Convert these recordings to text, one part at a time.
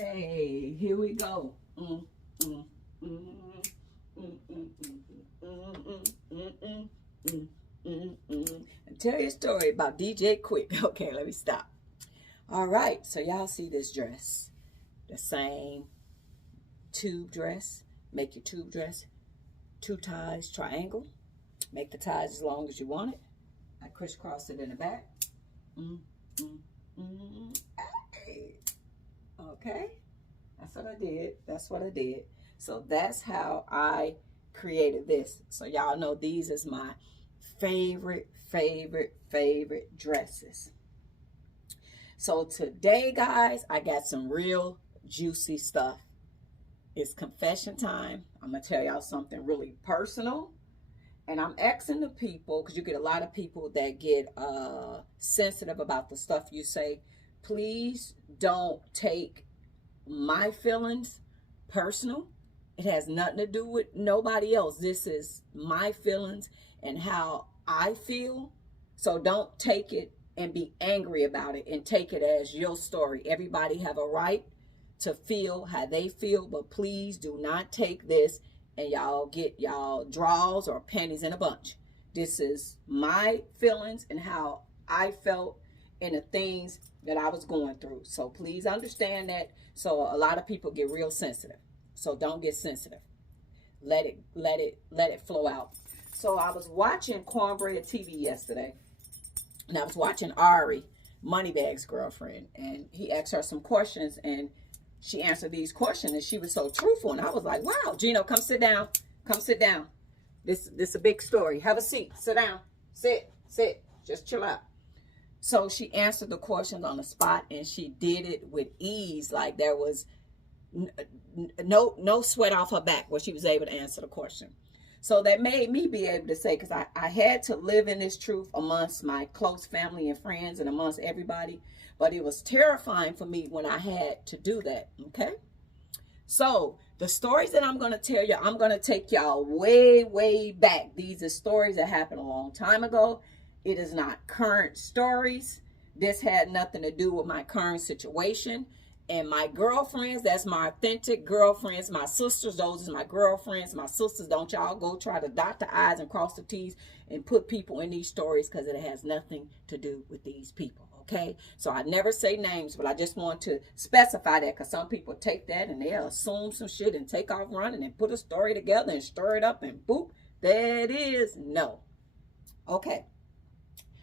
Okay, here we go. Mm, mm, mm, mm, mm, And tell your story about DJ Quick. Okay, let me stop. All right, so y'all see this dress. The same tube dress. Make your tube dress. 2 ties, triangle. Make the ties as long as you want it. I crisscross it in the back. Mm, mm, mm. Hey. Okay, that's what I did. That's what I did. So that's how I created this. So y'all know these is my favorite dresses. So today, guys, I got some real juicy stuff. It's confession time. I'm gonna tell y'all something really personal. And I'm asking the people, because you get a lot of people that get sensitive about the stuff you say. Please don't take my feelings personal. It has nothing to do with nobody else. This is my feelings and how I feel. So don't take it and be angry about it and take it as your story. Everybody have a right to feel how they feel, but please do not take this and y'all get y'all draws or panties in a bunch. This is my feelings and how I felt and the things that I was going through. So please understand that. So a lot of people get real sensitive. So don't get sensitive. Let it flow out. So I was watching Cornbread TV yesterday, and I was watching Ari, Moneybag's girlfriend, and he asked her some questions, and she answered these questions, and she was so truthful, and I was like, wow, Gino, come sit down. Come sit down. This is a big story. Have a seat. Sit down. Sit. Just chill out. So she answered the questions on the spot, and she did it with ease, like there was no sweat off her back where she was able to answer the question. So that made me be able to say, because I had to live in this truth amongst my close family and friends and amongst everybody, but it was terrifying for me when I had to do that, okay? So the stories that I'm going to tell you, I'm going to take y'all way back. These are stories that happened a long time ago. It is not current stories. This had nothing to do with my current situation. And my girlfriends, that's my authentic girlfriends, my sisters, those are my girlfriends, my sisters. Don't y'all go try to dot the I's and cross the T's and put people in these stories, because it has nothing to do with these people, okay? So I never say names, but I just want to specify that, because some people take that and they'll assume some shit and take off running and put a story together and stir it up and boop, there it is. No. Okay.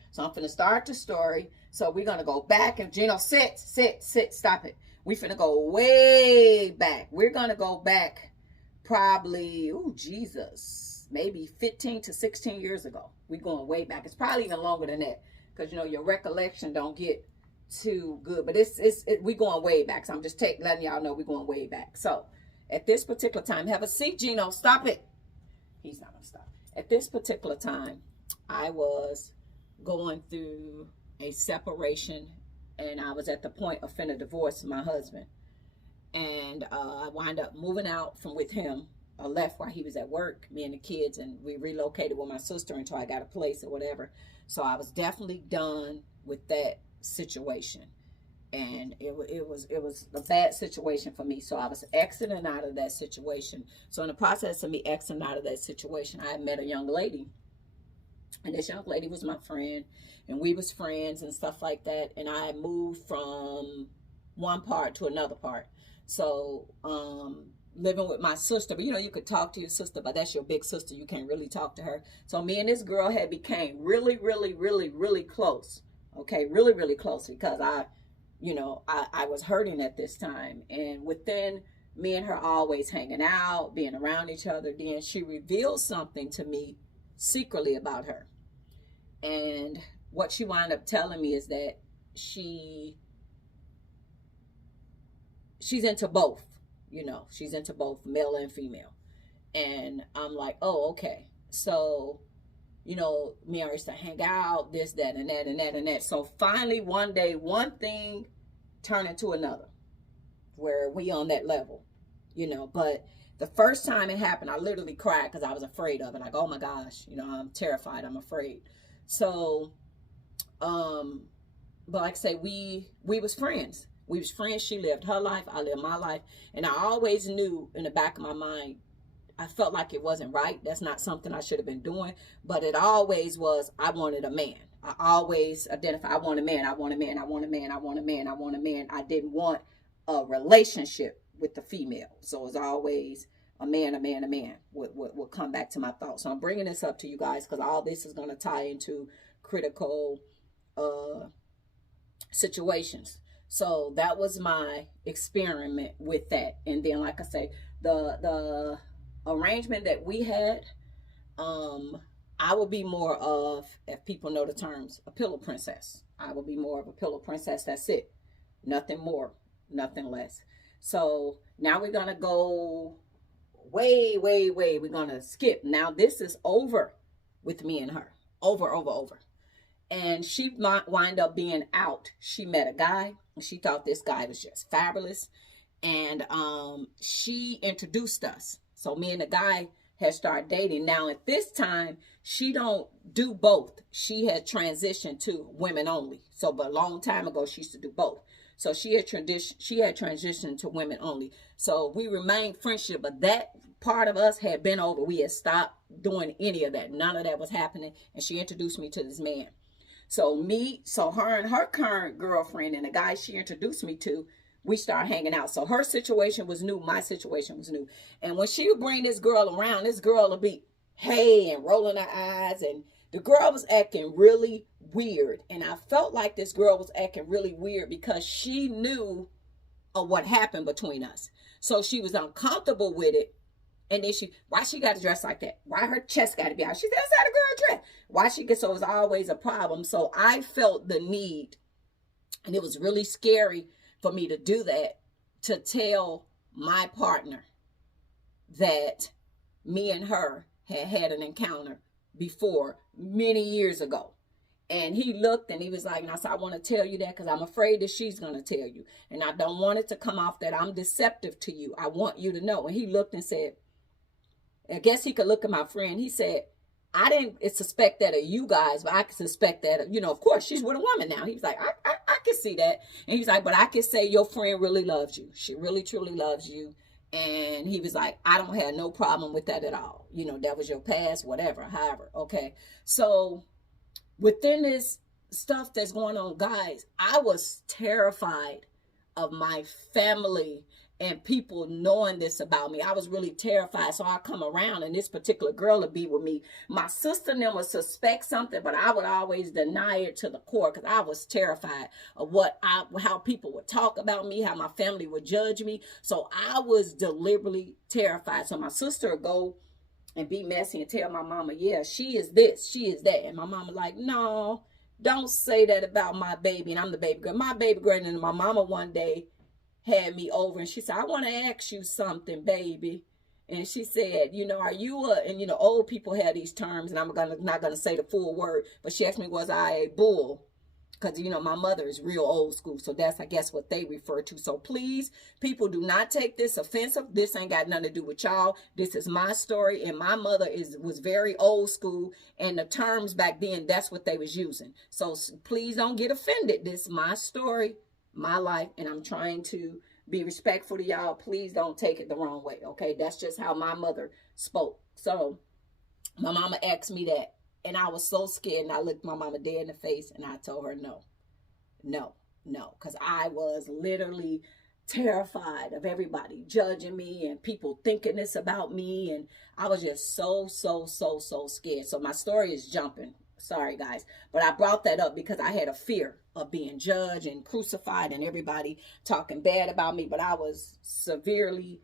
So I'm finna start the story. So we're gonna go back, and Gino, sit, stop it. We finna go way back. We're gonna go back probably, oh Jesus, maybe 15 to 16 years ago. We're going way back. It's probably even longer than that, because you know your recollection don't get too good. But we going way back. So I'm just letting y'all know we're going way back. So at this particular time, have a seat, Gino. Stop it. He's not gonna stop. At this particular time, I was going through a separation, and I was at the point of finna divorce my husband, and I wound up moving out from with him. I left while he was at work, me and the kids, and we relocated with my sister until I got a place or whatever. So I was definitely done with that situation, and it was a bad situation for me. So I was exiting out of that situation. So in the process of me exiting out of that situation, I had met a young lady. And this young lady was my friend, and we was friends and stuff like that. And I moved from one part to another part. So living with my sister, but you know, you could talk to your sister, but that's your big sister. You can't really talk to her. So me and this girl had became really close. Okay, really close, because I was hurting at this time. And within me and her always hanging out, being around each other, then she revealed something to me secretly about her. And what she wound up telling me is that she's into both, she's into both male and female. And I'm like, oh, okay. So, me and her used to hang out, this, that, and that, and that, and that. So finally one day, one thing turned into another, where we on that level, but the first time it happened, I literally cried because I was afraid of it. Like, oh my gosh, I'm terrified. I'm afraid. So, but like I say, we was friends. We was friends. She lived her life, I lived my life. And I always knew in the back of my mind, I felt like it wasn't right. That's not something I should have been doing. But it always was, I wanted a man. I always identify, I want a man, I want a man, I want a man, I want a man, I want a man. I didn't want a relationship with the female. So it's always a man, a man, a man would come back to my thoughts. So I'm bringing this up to you guys because all this is going to tie into critical situations. So that was my experiment with that. And then, like I say, the arrangement that we had, I will be more of, if people know the terms, a pillow princess. I will be more of a pillow princess. That's it. Nothing more, nothing less. So now we're going to go way. We're going to skip. Now this is over with me and her. Over. And she might wind up being out. She met a guy. And she thought this guy was just fabulous. And she introduced us. So me and the guy had started dating. Now at this time, she don't do both. She had transitioned to women only. So, but a long time ago, she used to do both. So she had transitioned to women only. So we remained friendship, but that part of us had been over. We had stopped doing any of that. None of that was happening. And she introduced me to this man. So her and her current girlfriend and the guy she introduced me to, we started hanging out. So her situation was new. My situation was new. And when she would bring this girl around, this girl would be, hey, and rolling her eyes. And the girl was acting really weird. And I felt like this girl was acting really weird because she knew of what happened between us. So she was uncomfortable with it. And then why she got to dress like that? Why her chest got to be out? She said, that's how the girl dress. Why she gets, so it was always a problem. So I felt the need, and it was really scary for me to do that, to tell my partner that me and her had an encounter before many years ago. And he looked and he was like, and I said, I want to tell you that because I'm afraid that she's going to tell you. And I don't want it to come off that I'm deceptive to you. I want you to know. And he looked and said, I guess he could look at my friend. He said, I didn't suspect that of you guys, but I could suspect that, of course, she's with a woman now. He was like, I can see that. And he was like, but I can say your friend really loves you. She really, truly loves you. And he was like, I don't have no problem with that at all. That was your past, whatever, however. Okay. So within this stuff that's going on, guys, I was terrified of my family and people knowing this about me. I was really terrified. So I come around and this particular girl would be with me. My sister and them would suspect something, but I would always deny it to the core because I was terrified of how people would talk about me, how my family would judge me. So I was deliberately terrified. So my sister would go and be messy and tell my mama, yeah, she is this, she is that. And my mama like, no, don't say that about my baby. And I'm the baby girl. My baby girl. And my mama one day had me over and she said, I want to ask you something, baby. And she said, are you and old people have these terms, and I'm not gonna say the full word, but she asked me, was I a bull? Because my mother is real old school, so that's, I guess, what they refer to. So please, people, do not take this offensive. This ain't got nothing to do with y'all. This is my story, and my mother was very old school, and the terms back then, that's what they was using. So please don't get offended. This is my story, my life, and I'm trying to be respectful to y'all. Please don't take it the wrong way, okay? That's just how my mother spoke. So my mama asked me that, and I was so scared, and I looked my mama dead in the face, and I told her no, because I was literally terrified of everybody judging me and people thinking this about me, and I was just so scared. So my story is jumping. Sorry, guys. But I brought that up because I had a fear of being judged and crucified and everybody talking bad about me. But I was severely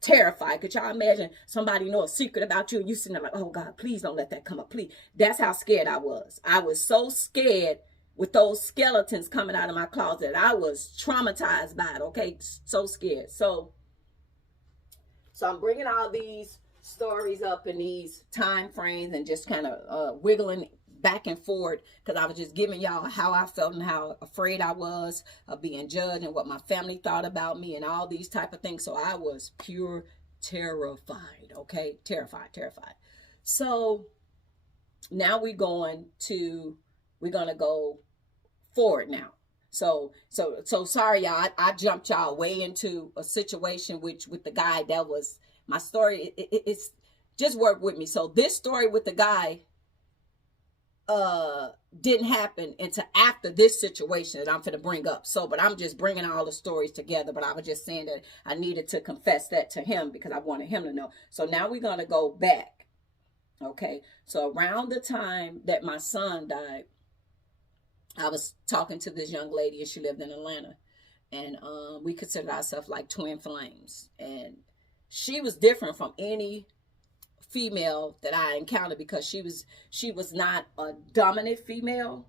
terrified. Could y'all imagine somebody know a secret about you and you sitting there like, oh, God, please don't let that come up. Please. That's how scared I was. I was so scared with those skeletons coming out of my closet. I was traumatized by it, okay? So scared. So I'm bringing all these stories up in these time frames and just kind of wiggling back and forth because I was just giving y'all how I felt and how afraid I was of being judged and what my family thought about me and all these type of things. So I was pure terrified, okay? Terrified. So now we're going to go forward now. So sorry, y'all. I jumped y'all way into a situation which with the guy that was my story. It's just work with me. So this story with the guy didn't happen until after this situation that I'm going to bring up. So, but I'm just bringing all the stories together. But I was just saying that I needed to confess that to him because I wanted him to know. So now we're going to go back. Okay. So around the time that my son died, I was talking to this young lady and she lived in Atlanta. And we considered ourselves like twin flames. And she was different from any female that I encountered because she was not a dominant female.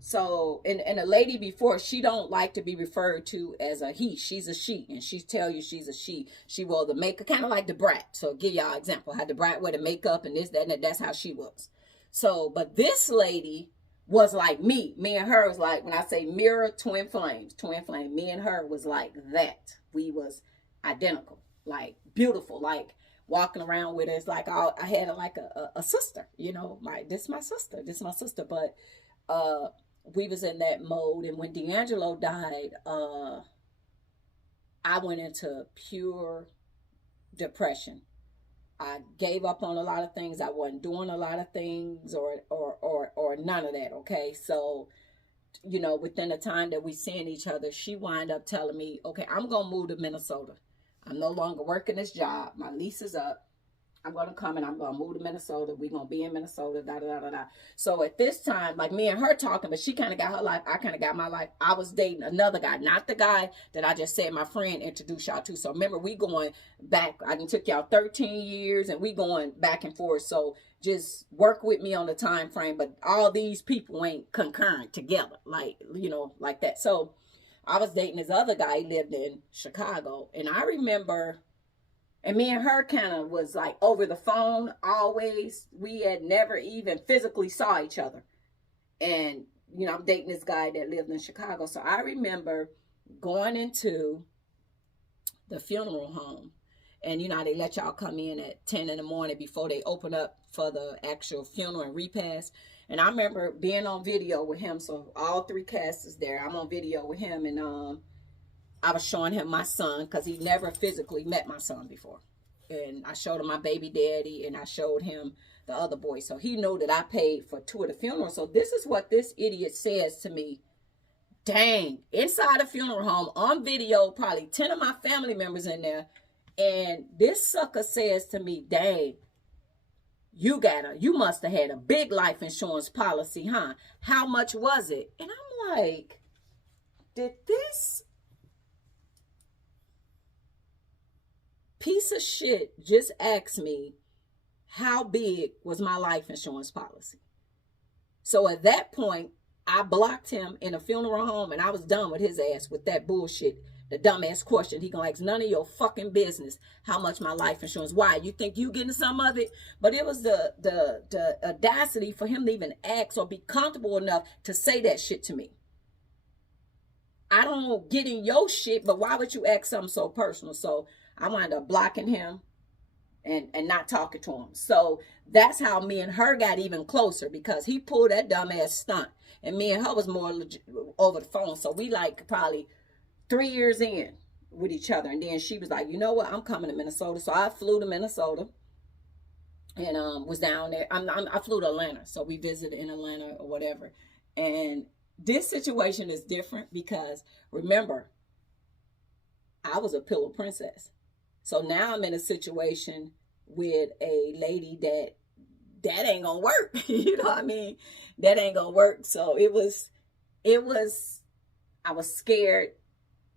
So and a lady before, she don't like to be referred to as a he. She's a she, and she tell you she's a she. She wore the makeup, kind of like the brat. So give y'all an example how the brat wear the makeup and this, that, and that. That's how she was. So, but this lady was like me. Me and her was like, when I say mirror, twin flames, twin flame. Me and her was like that. We was identical, like beautiful, like walking around with her. It's like I had like a sister, you know, like this is my sister. But we was in that mode. And when D'Angelo died, I went into pure depression. I gave up on a lot of things. I wasn't doing a lot of things or none of that. Okay. So, you know, within the time that we seeing each other, she wind up telling me, okay, I'm going to move to Minnesota. I'm no longer working this job. My lease is up. I'm going to come and I'm going to move to Minnesota. We're going to be in Minnesota, da, da, da, da, da. So at this time, like me and her talking, but she kind of got her life. I kind of got my life. I was dating another guy, not the guy that I just said my friend introduced y'all to. So remember, we going back. I done took y'all 13 years and we going back and forth. So just work with me on the time frame. But all these people ain't concurrent together, like, you know, like that. So I was dating this other guy. He lived in Chicago. And I remember... And me and her kind of was like over the phone always. We had never even physically saw each other. And, you know, I'm dating this guy that lived in Chicago. So I remember going into the funeral home. And, you know, they let y'all come in at 10 in the morning before they open up for the actual funeral and repast. And I remember being on video with him. So all three casts is there. I'm on video with him. And, I was showing him my son because he never physically met my son before. And I showed him my baby daddy and I showed him the other boy. So he knew that I paid for two of the funerals. So this is what this idiot says to me. Dang, inside a funeral home on video, probably 10 of my family members in there. And this sucker says to me, dang, you must have had a big life insurance policy, huh? How much was it? And I'm like, did this piece of shit just asked me how big was my life insurance policy? So at that point, I blocked him in a funeral home and I was done with his ass with that bullshit. The dumbass question. He gonna ask none of your fucking business how much my life insurance. Why? You think you getting some of it? But it was the audacity for him to even ask or be comfortable enough to say that shit to me. I don't get in your shit, but why would you ask something so personal? So I wound up blocking him and not talking to him. So that's how me and her got even closer because he pulled that dumbass stunt. And me and her was more legit over the phone. So we like probably 3 years in with each other. And then she was like, you know what? I'm coming to Minnesota. So I flew to Minnesota and was down there. I flew to Atlanta. So we visited in Atlanta or whatever. And this situation is different because remember, I was a pillow princess. So now I'm in a situation with a lady that ain't gonna work. You know what I mean? That ain't gonna work. So it was, I was scared.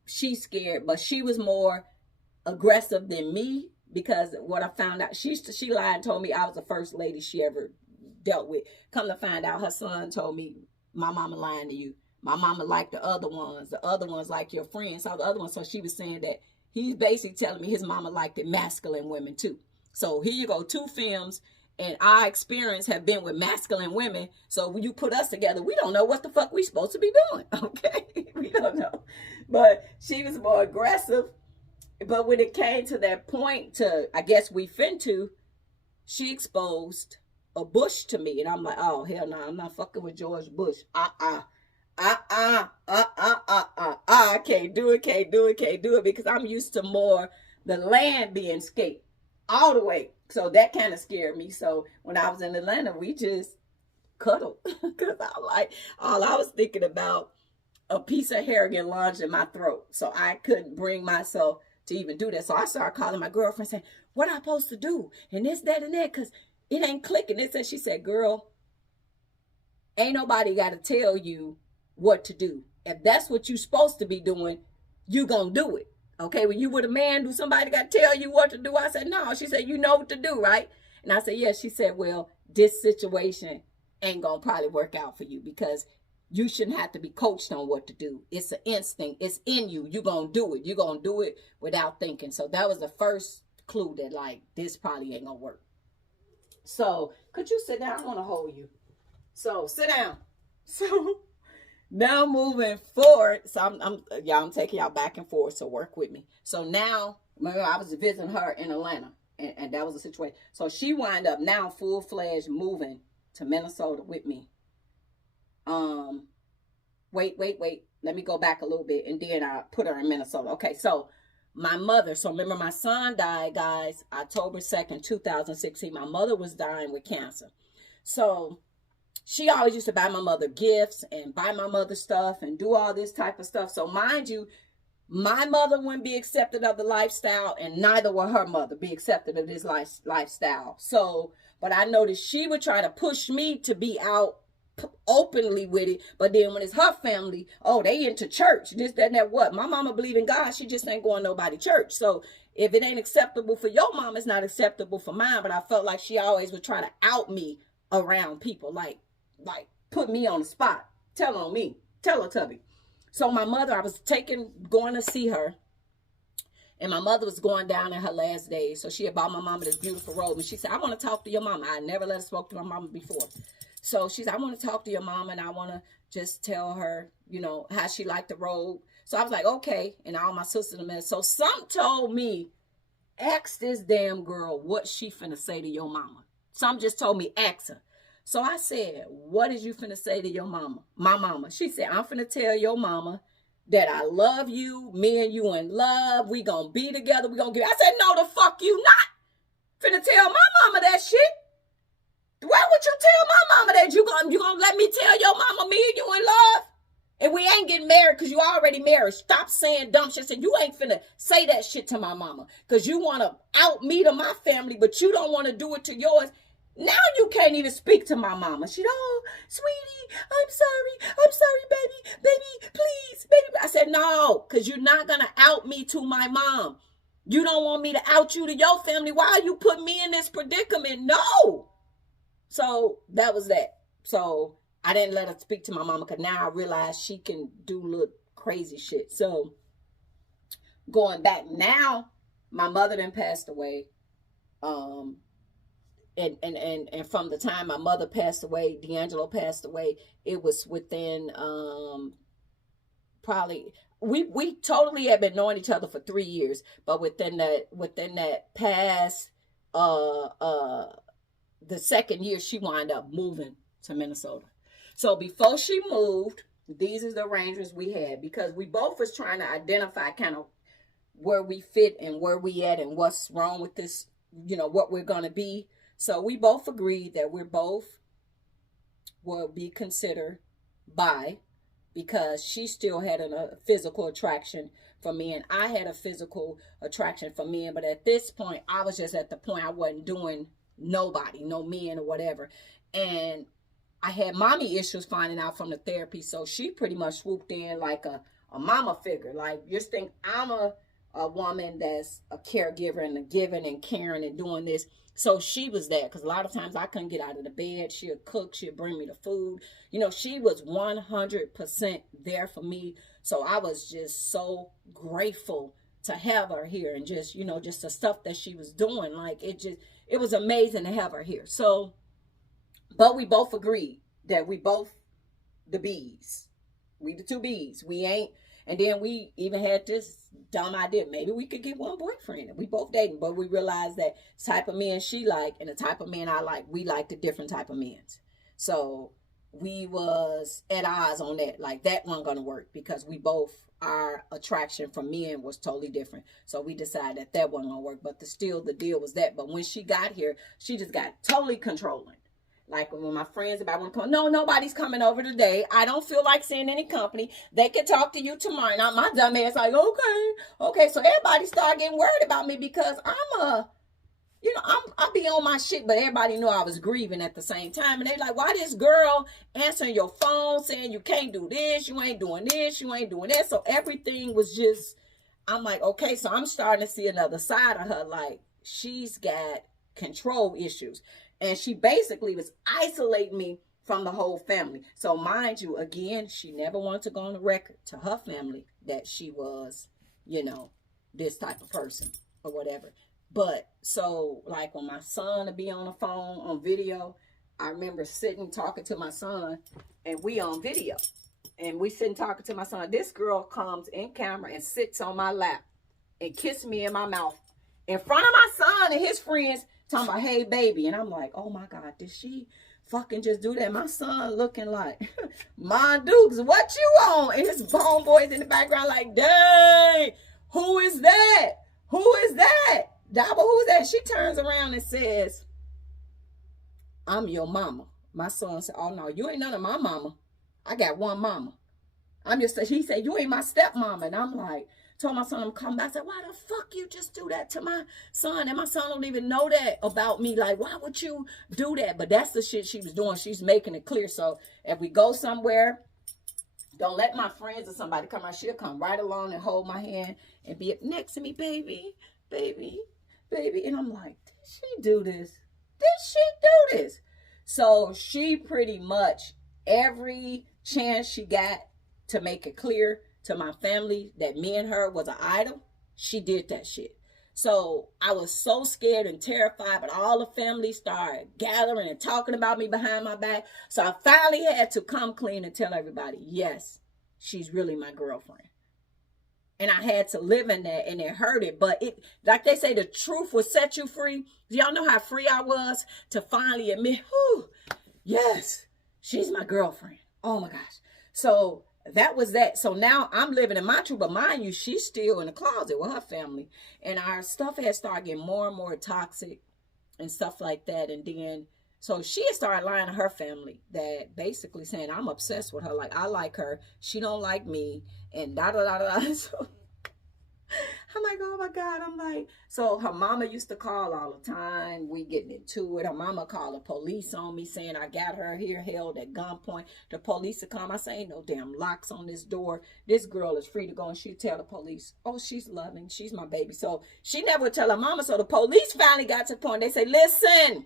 She's scared, but she was more aggressive than me because what I found out, she lied and told me I was the first lady she ever dealt with. Come to find out, her son told me, my mama lying to you. My mama liked the other ones like your friends. So the other ones, so she was saying that he's basically telling me his mama liked the masculine women too. So here you go, 2 films, and our experience have been with masculine women. So when you put us together, we don't know what the fuck we supposed to be doing, okay? We don't know. But she was more aggressive. But when it came to that point to, I guess we finna, she exposed a Bush to me. And I'm like, oh, hell no, I'm not fucking with George Bush. I can't do it, can't do it, because I'm used to more the land being skate all the way. So that kind of scared me. So when I was in Atlanta, we just cuddled because I like, all I was thinking about a piece of hair getting lodged in my throat. So I couldn't bring myself to even do that. So I started calling my girlfriend saying, what am I supposed to do? And this, that, and that, because it ain't clicking. She said, girl, ain't nobody got to tell you what to do. If that's what you're supposed to be doing, you gonna do it. Okay, when you with a man, do somebody got to tell you what to do? I said, no. She said, you know what to do, right? And I said, yes. She said, well, this situation ain't gonna probably work out for you, because you shouldn't have to be coached on what to do. It's an instinct. It's in you. You're gonna do it. You're gonna do it without thinking. So that was the first clue that, like, this probably ain't gonna work. So could you sit down? I want to hold you. So sit down. So now moving forward, so I'm taking y'all back and forth, so work with me. So now, remember, I was visiting her in Atlanta, and that was the situation. So she wind up now full-fledged moving to Minnesota with me. Wait. Let me go back a little bit, and then I put her in Minnesota. Okay, so my mother, so remember my son died, guys, October 2nd, 2016. My mother was dying with cancer. So she always used to buy my mother gifts and buy my mother stuff and do all this type of stuff. So mind you, my mother wouldn't be accepted of the lifestyle, and neither will her mother be accepted of this lifestyle. So, but I noticed she would try to push me to be out openly with it, but then when it's her family, oh, they into church, this, that, and that. What? My mama believe in God, she just ain't going nobody church. So if it ain't acceptable for your mom, it's not acceptable for mine. But I felt like she always would try to out me around people, like put me on the spot, tell on me, tell her Tubby. So my mother, I was going to see her, and my mother was going down in her last days. So she had bought my mama this beautiful robe, and she said, I want to talk to your mama. I never let her spoke to my mama before. So she said, I want to talk to your mom, and I want to just tell her, you know, how she liked the robe. So I was like, okay. And all my sisters met. So some told me, ask this damn girl what she finna say to your mama. Some just told me, ask her. So I said, what is you finna say to your mama? My mama. She said, I'm finna tell your mama that I love you. Me and you in love. We gonna be together. We gonna get. I said, no, the fuck you not. Finna tell my mama that shit. Why would you tell my mama that? You gonna let me tell your mama me and you in love? And we ain't getting married because you already married. Stop saying dumb shit. And you ain't finna say that shit to my mama because you want to out me to my family, but you don't want to do it to yours. Now you can't even speak to my mama. She, oh, sweetie, I'm sorry, baby, please, baby. I said, no, because you're not going to out me to my mom. You don't want me to out you to your family. Why you put me in this predicament? No. So that was that. So I didn't let her speak to my mama because now I realize she can do little crazy shit. So going back now, my mother then passed away. And from the time my mother passed away, D'Angelo passed away, it was within probably we totally had been knowing each other for 3 years, but within that past the second year, she wound up moving to Minnesota. So before she moved, these are the arrangements we had, because we both was trying to identify kind of where we fit and where we at and what's wrong with this, you know, what we're going to be. So we both agreed that we're both will be considered bi, because she still had a physical attraction for men. I had a physical attraction for men, but at this point, I was just at the point I wasn't doing nobody, no men or whatever. And I had mommy issues finding out from the therapy. So she pretty much swooped in like a mama figure. Like, just think I'm a woman that's a caregiver and a giving and caring and doing this. So she was there, because a lot of times I couldn't get out of the bed. She'll cook, she'll bring me the food. You know, she was 100% there for me. So I was just so grateful to have her here, and just, you know, just the stuff that she was doing. Like, it was amazing to have her here. So, but we both agreed that we both the bees. We the two bees. We ain't. And then we even had this dumb idea. Maybe we could get one boyfriend. And we both dating. But we realized that the type of men she like and the type of men I like, we like the different type of men. So we was at odds on that. Like that wasn't gonna work because we both, our attraction from men was totally different. So we decided that that wasn't gonna work. But still the deal was that. But when she got here, she just got totally controlling. Like when my friends about want to come, no, nobody's coming over today. I don't feel like seeing any company. They can talk to you tomorrow. Now my dumb ass like, okay. So everybody started getting worried about me because I be on my shit, but everybody knew I was grieving at the same time. And they like, why this girl answering your phone saying you can't do this, you ain't doing this, you ain't doing that. So everything was just, I'm like, okay, so I'm starting to see another side of her. Like she's got control issues. And she basically was isolating me from the whole family. So mind you, again, she never wanted to go on the record to her family that she was, this type of person or whatever. But so like when my son would be on the phone on video, I remember sitting talking to my son and we on video. And we sitting talking to my son. This girl comes in camera and sits on my lap and kisses me in my mouth in front of my son and his friends, talking about, hey, baby. And I'm like, oh, my God, did she fucking just do that? My son looking like, my Dukes, what you on? And his homeboys in the background like, dang, who is that? Who is that? Daba, who's that? She turns around and says, I'm your mama. My son said, oh, no, you ain't none of my mama. I got one mama. He said, you ain't my stepmama. And I'm like, told my son to come back. I said, why the fuck you just do that to my son? And my son don't even know that about me. Like, why would you do that? But that's the shit she was doing. She's making it clear. So if we go somewhere, don't let my friends or somebody come out. She'll come right along and hold my hand and be next to me, baby. And I'm like, did she do this? So she pretty much, every chance she got to make it clear to my family that me and her was an idol, she did that shit. So I was so scared and terrified, but all the family started gathering and talking about me behind my back. So I finally had to come clean and tell everybody, yes, she's really my girlfriend. And I had to live in that, and it hurted. But it, like they say, the truth will set you free. Y'all know how free I was to finally admit, yes, she's my girlfriend. Oh my gosh. So that was that. So now I'm living in my truth, but mind you, she's still in the closet with her family. And our stuff had started getting more and more toxic and stuff like that. And then, so she had started lying to her family that basically saying, I'm obsessed with her. Like, I like her. She don't like me. And da-da-da-da. So I'm like, oh my God. I'm like, so her mama used to call all the time. We getting into it. Her mama called the police on me saying I got her here held at gunpoint. The police would come. I say, ain't no damn locks on this door. This girl is free to go. And she'd tell the police, oh, she's loving. She's my baby. So she never would tell her mama. So the police finally got to the point. They say, listen,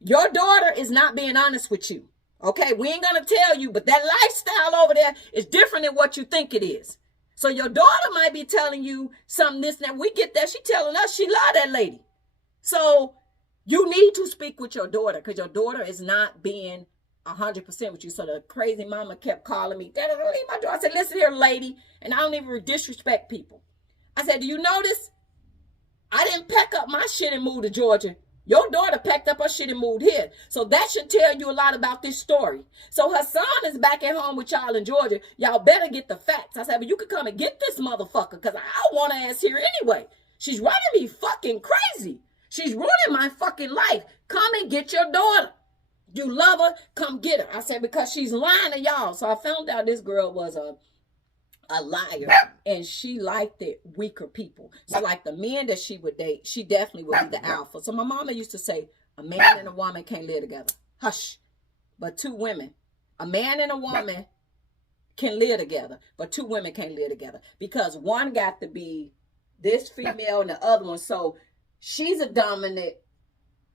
your daughter is not being honest with you. Okay, we ain't going to tell you, but that lifestyle over there is different than what you think it is. So your daughter might be telling you something, this, and that. We get that. She telling us she love that lady. So you need to speak with your daughter because your daughter is not being 100% with you. So the crazy mama kept calling me, Daddy, don't leave my daughter. I said, listen here, lady, and I don't even disrespect people. I said, do you notice? I didn't pack up my shit and move to Georgia. Your daughter packed up her shit and moved here. So that should tell you a lot about this story. So her son is back at home with y'all in Georgia. Y'all better get the facts. I said, but you could come and get this motherfucker because I want her ass here anyway. She's running me fucking crazy. She's ruining my fucking life. Come and get your daughter. You love her, come get her. I said, because she's lying to y'all. So I found out this girl was a liar, and she liked it weaker people. So like the men that she would date, she definitely would be the alpha. So my mama used to say, a man and a woman can't live together. Hush. But two women, a man and a woman can live together, but two women can't live together because one got to be this female and the other one. So she's a dominant,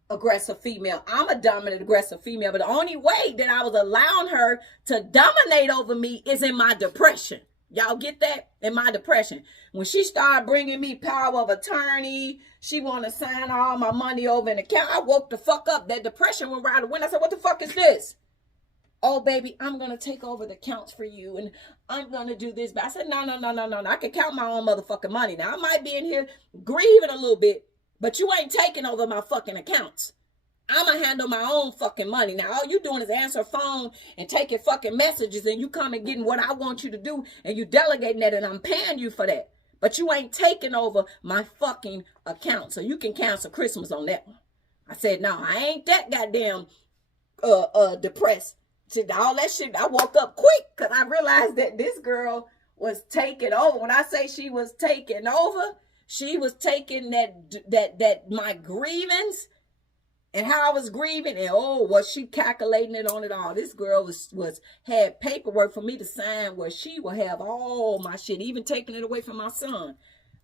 aggressive female. I'm a dominant, aggressive female. But the only way that I was allowing her to dominate over me is in my depression. Y'all get that? In my depression. When she started bringing me power of attorney, she want to sign all my money over in the account. I woke the fuck up. That depression went right away. I said, what the fuck is this? Oh, baby, I'm going to take over the accounts for you. And I'm going to do this. But I said, no. I can count my own motherfucking money. Now, I might be in here grieving a little bit, but you ain't taking over my fucking accounts. I'm going to handle my own fucking money. Now, all you doing is answer a phone and taking fucking messages, and you come and getting what I want you to do, and you delegating that, and I'm paying you for that. But you ain't taking over my fucking account, so you can cancel Christmas on that one. I said, no, I ain't that goddamn depressed. All that shit, I woke up quick because I realized that this girl was taking over. When I say she was taking over, she was taking that my grievance and how I was grieving, and was she calculating it on it all? This girl had paperwork for me to sign where she will have all my shit, even taking it away from my son.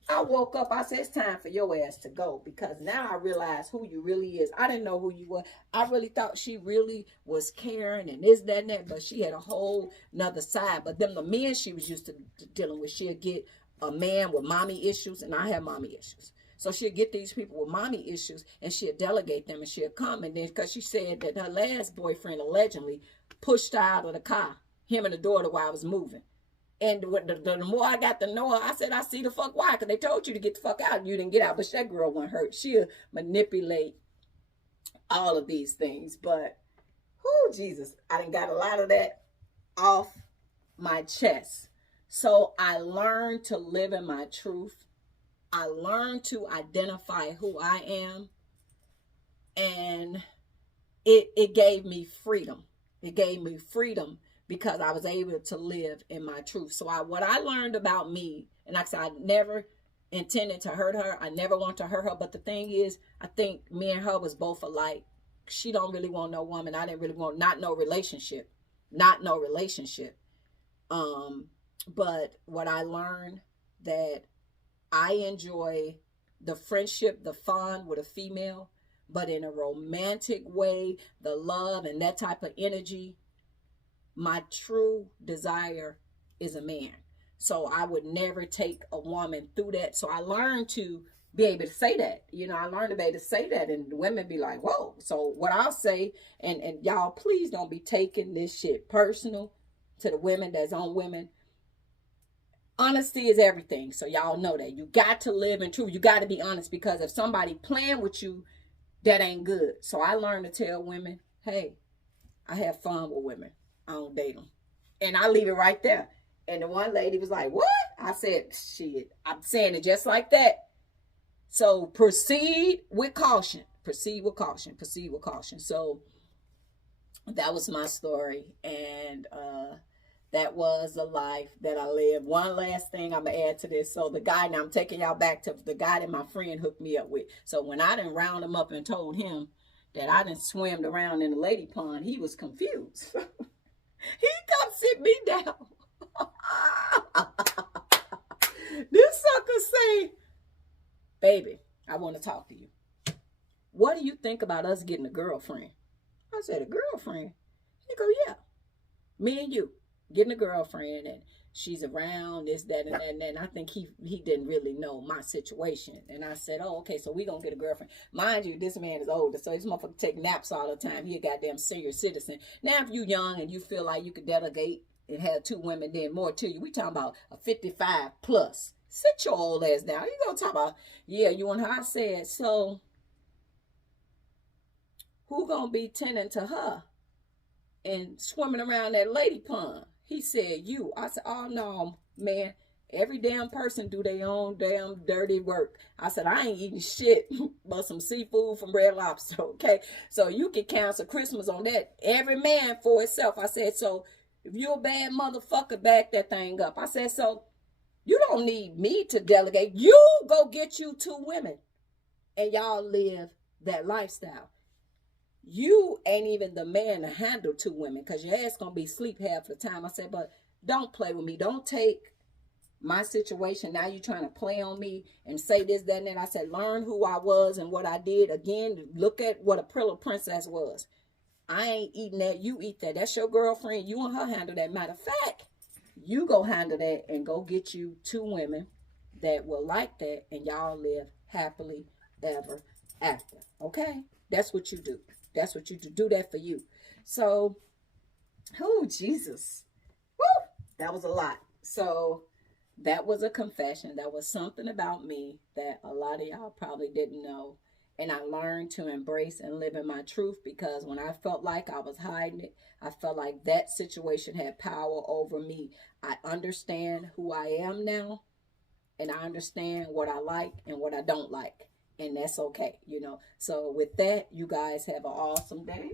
I woke up, I said, it's time for your ass to go, because now I realize who you really is. I didn't know who you were. I really thought she really was caring and this, that, and that, but she had a whole nother side. But then the men she was used to dealing with, she'll get a man with mommy issues, and I have mommy issues. So she'll get these people with mommy issues, and she'll delegate them, and she'll come. And then, because she said that her last boyfriend allegedly pushed her out of the car, him and the daughter, while I was moving. And the more I got to know her, I said, I see the fuck why. Because they told you to get the fuck out, and you didn't get out. But that girl wasn't hurt. She'll manipulate all of these things. But, Jesus, I done got a lot of that off my chest. So I learned to live in my truth. I learned to identify who I am, and it gave me freedom. It gave me freedom because I was able to live in my truth. So what I learned about me, and like I said, I never intended to hurt her. I never want to hurt her. But the thing is, I think me and her was both alike. She don't really want no woman. I didn't really want not no relationship. But what I learned, that I enjoy the friendship, the fun with a female, but in a romantic way, the love and that type of energy, my true desire is a man. So I would never take a woman through that. So I learned to be able to say that. I learned to be able to say that, and the women be like, whoa. So what I'll say, and y'all, please don't be taking this shit personal to the women that's on women. Honesty is everything. So y'all know that. You got to live in truth. You got to be honest, because if somebody playing with you, that ain't good. So I learned to tell women, hey, I have fun with women. I don't date them. And I leave it right there. And the one lady was like, what? I said, shit, I'm saying it just like that. So proceed with caution. Proceed with caution. Proceed with caution. So that was my story. And that was the life that I lived. One last thing I'm going to add to this. So the guy, now I'm taking y'all back to the guy that my friend hooked me up with. So when I done round him up and told him that I done swam around in the lady pond, he was confused. He come sit me down. This sucker say, baby, I want to talk to you. What do you think about us getting a girlfriend? I said, a girlfriend? He go, yeah, me and you. Getting a girlfriend, and she's around this, that, and that, and that. And I think he didn't really know my situation. And I said, oh, okay, so we gonna get a girlfriend. Mind you, this man is older, so this motherfucker take naps all the time. He a goddamn senior citizen. Now, if you young and you feel like you could delegate and have two women, then more to you. We talking about a 55 plus. Sit your old ass down. You gonna talk about, yeah, you want her? I said, so who gonna be tending to her and swimming around that lady pond? He said, you. I said, oh, no, man. Every damn person do their own damn dirty work. I said, I ain't eating shit but some seafood from Red Lobster, okay? So you can cancel Christmas on that. Every man for itself. I said, so if you're a bad motherfucker, back that thing up. I said, so you don't need me to delegate. You go get you two women, and y'all live that lifestyle. You ain't even the man to handle two women, because your ass gonna be asleep half the time. I said, but don't play with me. Don't take my situation. Now you trying to play on me and say this, that, and that. I said, learn who I was and what I did. Again, look at what a Aprilla princess was. I ain't eating that. You eat that. That's your girlfriend. You and her handle that. Matter of fact, you go handle that and go get you two women that will like that, and y'all live happily ever after. Okay? That's what you do. That's what you do. Do that for you. So, oh, Jesus. Woo! That was a lot. So, that was a confession. That was something about me that a lot of y'all probably didn't know. And I learned to embrace and live in my truth, because when I felt like I was hiding it, I felt like that situation had power over me. I understand who I am now, and I understand what I like and what I don't like. And that's okay, you know. So with that, you guys have an awesome day.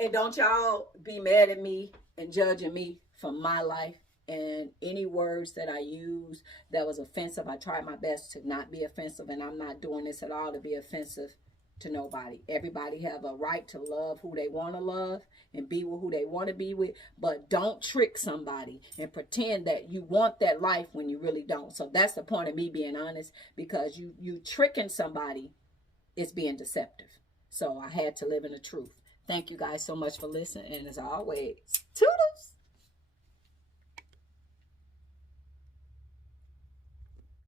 And don't y'all be mad at me and judging me for my life and any words that I use that was offensive. I tried my best to not be offensive, and I'm not doing this at all to be offensive to nobody. Everybody have a right to love who they want to love and be with who they want to be with, but don't trick somebody and pretend that you want that life when you really don't. So that's the point of me being honest, because you tricking somebody is being deceptive. So I had to live in the truth. Thank you guys so much for listening, and as always, toodles.